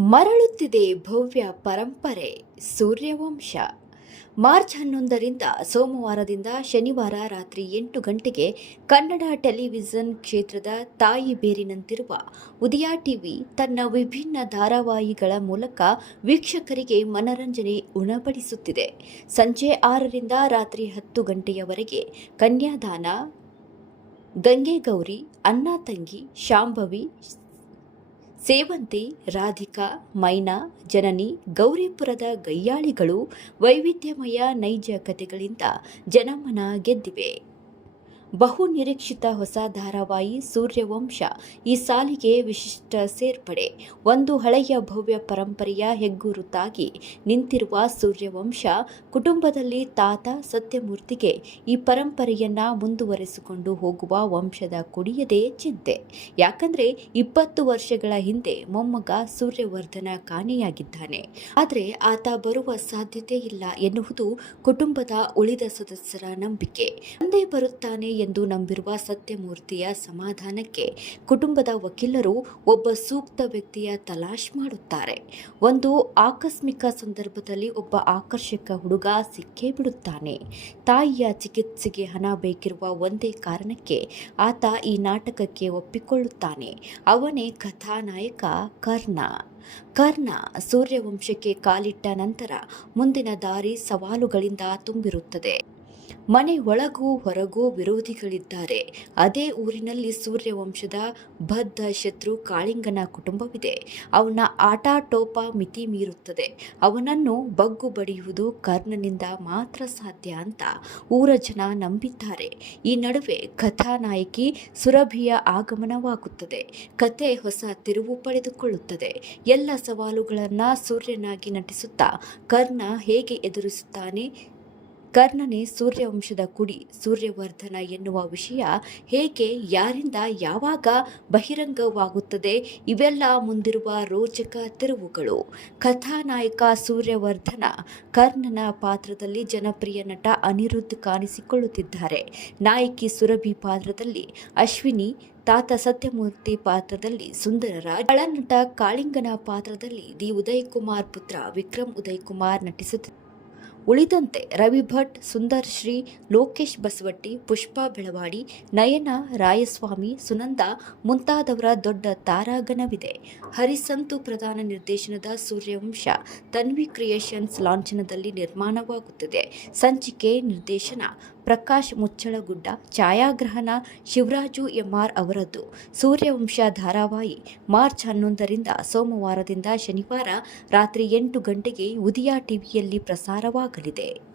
ಮರಳುತ್ತಿದೆ ಭವ್ಯ ಪರಂಪರೆ ಸೂರ್ಯವಂಶ. ಮಾರ್ಚ್ ಹನ್ನೊಂದರಿಂದ ಸೋಮವಾರದಿಂದ ಶನಿವಾರ ರಾತ್ರಿ ಎಂಟು ಗಂಟೆಗೆ ಕನ್ನಡ ಟೆಲಿವಿಷನ್ ಕ್ಷೇತ್ರದ ತಾಯಿ ಬೇರಿನಂತಿರುವ ಉದಯ ಟಿವಿ ತನ್ನ ವಿಭಿನ್ನ ಧಾರಾವಾಹಿಗಳ ಮೂಲಕ ವೀಕ್ಷಕರಿಗೆ ಮನರಂಜನೆ ಉಣಬಡಿಸುತ್ತಿದೆ. ಸಂಜೆ ಆರರಿಂದ ರಾತ್ರಿ ಹತ್ತು ಗಂಟೆಯವರೆಗೆ ಕನ್ಯಾದಾನ, ಗಂಗೆಗೌರಿ ಅನ್ನ ತಂಗಿ, ಶಾಂಭವಿ ಸೇವಂತಿ ರಾಧಿಕಾ ಮೈನಾ ಜನನಿ ಗೌರಿಪುರದ ಗಯ್ಯಾಳಿಗಳು ವೈವಿಧ್ಯಮಯ ನೈಜ ಕಥೆಗಳಿಂದ ಜನಮನ ಗೆದ್ದಿವೆ. ಬಹು ನಿರೀಕ್ಷಿತ ಹೊಸ ಧಾರಾವಾಹಿ ಸೂರ್ಯವಂಶ ಈ ಸಾಲಿಗೆ ವಿಶಿಷ್ಟ ಸೇರ್ಪಡೆ. ಒಂದು ಹಳೆಯ ಭವ್ಯ ಪರಂಪರೆಯ ಹೆಗ್ಗುರುತಾಗಿ ನಿಂತಿರುವ ಸೂರ್ಯವಂಶ ಕುಟುಂಬದಲ್ಲಿ ತಾತ ಸತ್ಯಮೂರ್ತಿಗೆ ಈ ಪರಂಪರೆಯನ್ನ ಮುಂದುವರೆಸಿಕೊಂಡು ಹೋಗುವ ವಂಶದ ಕುಡಿಯದೇ ಚಿಂತೆ. ಯಾಕಂದ್ರೆ ಇಪ್ಪತ್ತು ವರ್ಷಗಳ ಹಿಂದೆ ಮೊಮ್ಮಗ ಸೂರ್ಯವರ್ಧನ ಕಾಣೆಯಾಗಿದ್ದಾನೆ. ಆದರೆ ಆತ ಬರುವ ಸಾಧ್ಯತೆ ಇಲ್ಲ ಎನ್ನುವುದು ಕುಟುಂಬದ ಉಳಿದ ಸದಸ್ಯರ ನಂಬಿಕೆ. ತಂದೆ ಬರುತ್ತಾನೆ ಎಂದು ನಂಬಿರುವ ಸತ್ಯಮೂರ್ತಿಯ ಸಮಾಧಾನಕ್ಕೆ ಕುಟುಂಬದ ವಕೀಲರು ಒಬ್ಬ ಸೂಕ್ತ ವ್ಯಕ್ತಿಯ ತಲಾಶ್ ಮಾಡುತ್ತಾರೆ. ಒಂದು ಆಕಸ್ಮಿಕ ಸಂದರ್ಭದಲ್ಲಿ ಒಬ್ಬ ಆಕರ್ಷಕ ಹುಡುಗ ಸಿಕ್ಕೇ ಬಿಡುತ್ತಾನೆ. ತಾಯಿಯ ಚಿಕಿತ್ಸೆಗೆ ಹಣ ಬೇಕಿರುವ ಒಂದೇ ಕಾರಣಕ್ಕೆ ಆತ ಈ ನಾಟಕಕ್ಕೆ ಒಪ್ಪಿಕೊಳ್ಳುತ್ತಾನೆ. ಅವನೇ ಕಥಾನಾಯಕ ಕರ್ಣ. ಕರ್ಣ ಸೂರ್ಯವಂಶಕ್ಕೆ ಕಾಲಿಟ್ಟ ನಂತರ ಮುಂದಿನ ದಾರಿ ಸವಾಲುಗಳಿಂದ ತುಂಬಿರುತ್ತದೆ. ಮನೆ ಒಳಗೂ ಹೊರಗೂ ವಿರೋಧಿಗಳಿದ್ದಾರೆ. ಅದೇ ಊರಿನಲ್ಲಿ ಸೂರ್ಯವಂಶದ ಬದ್ಧ ಶತ್ರು ಕಾಳಿಂಗನ ಕುಟುಂಬವಿದೆ. ಅವನ ಆಟಾಟೋಪ ಮಿತಿ ಮೀರುತ್ತದೆ. ಅವನನ್ನು ಬಗ್ಗು ಬಡಿಯುವುದು ಕರ್ಣನಿಂದ ಮಾತ್ರ ಸಾಧ್ಯ ಅಂತ ಊರ ಜನ ನಂಬಿದ್ದಾರೆ. ಈ ನಡುವೆ ಕಥಾನಾಯಕಿ ಸುರಭಿಯ ಆಗಮನವಾಗುತ್ತದೆ. ಕತೆ ಹೊಸ ತಿರುವು ಪಡೆದುಕೊಳ್ಳುತ್ತದೆ. ಎಲ್ಲ ಸವಾಲುಗಳನ್ನು ಸೂರ್ಯನಾಗಿ ನಟಿಸುತ್ತಾ ಕರ್ಣ ಹೇಗೆ ಎದುರಿಸುತ್ತಾನೆ ಕರ್ಣನೇ ಸೂರ್ಯವಂಶದ ಕುಡಿ, ಸೂರ್ಯವರ್ಧನ ಎನ್ನುವ ವಿಷಯ ಹೇಗೆ, ಯಾರಿಂದ, ಯಾವಾಗ ಬಹಿರಂಗವಾಗುತ್ತದೆ, ಇವೆಲ್ಲ ಮುಂದಿರುವ ರೋಚಕ ತಿರುವುಗಳು. ಕಥಾನಾಯಕ ಸೂರ್ಯವರ್ಧನ ಕರ್ಣನ ಪಾತ್ರದಲ್ಲಿ ಜನಪ್ರಿಯ ನಟ ಅನಿರುದ್ಧ ಕಾಣಿಸಿಕೊಳ್ಳುತ್ತಿದ್ದಾರೆ. ನಾಯಕಿ ಸುರಭಿ ಪಾತ್ರದಲ್ಲಿ ಅಶ್ವಿನಿ, ತಾತ ಸತ್ಯಮೂರ್ತಿ ಪಾತ್ರದಲ್ಲಿ ಸುಂದರರಾಜ್ ನಟ ಕಾಳಿಂಗನ ಪಾತ್ರದಲ್ಲಿ ದಿ ಉದಯ್ ಕುಮಾರ್ ಪುತ್ರ ವಿಕ್ರಮ್ ಉದಯ್ ಕುಮಾರ್ ನಟಿಸುತ್ತಿದ್ದಾರೆ ಉಳಿದಂತೆ ರವಿ ಭಟ್, ಸುಂದರ್ ಶ್ರೀ, ಲೋಕೇಶ್ ಬಸವಟ್ಟಿ, ಪುಷ್ಪಾ ಬೆಳವಾಡಿ, ನಯನ ರಾಯಸ್ವಾಮಿ, ಸುನಂದ ಮುಂತಾದವರ ದೊಡ್ಡ ತಾರಾಗಣವಿದೆ. ಹರಿಸಂತು ಪ್ರಧಾನ ನಿರ್ದೇಶನದ ಸೂರ್ಯವಂಶ ತನ್ವಿ ಕ್ರಿಯೇಷನ್ಸ್ ಲಾಂಛನದಲ್ಲಿ ನಿರ್ಮಾಣವಾಗುತ್ತಿದೆ. ಸಂಚಿಕೆ ನಿರ್ದೇಶನ ಪ್ರಕಾಶ್ ಮುಚ್ಚಳಗುಡ್ಡ, ಛಾಯಾಗ್ರಹಣ ಶಿವರಾಜು ಎಂಆರ್ ಅವರದ್ದು. ಸೂರ್ಯವಂಶ ಧಾರಾವಾಹಿ, ಮಾರ್ಚ್ ಹನ್ನೊಂದರಿಂದ ಸೋಮವಾರದಿಂದ ಶನಿವಾರ ರಾತ್ರಿ ಎಂಟು ಗಂಟೆಗೆ ಉದಯ ಟಿವಿಯಲ್ಲಿ ಪ್ರಸಾರವಾಗಲಿದೆ.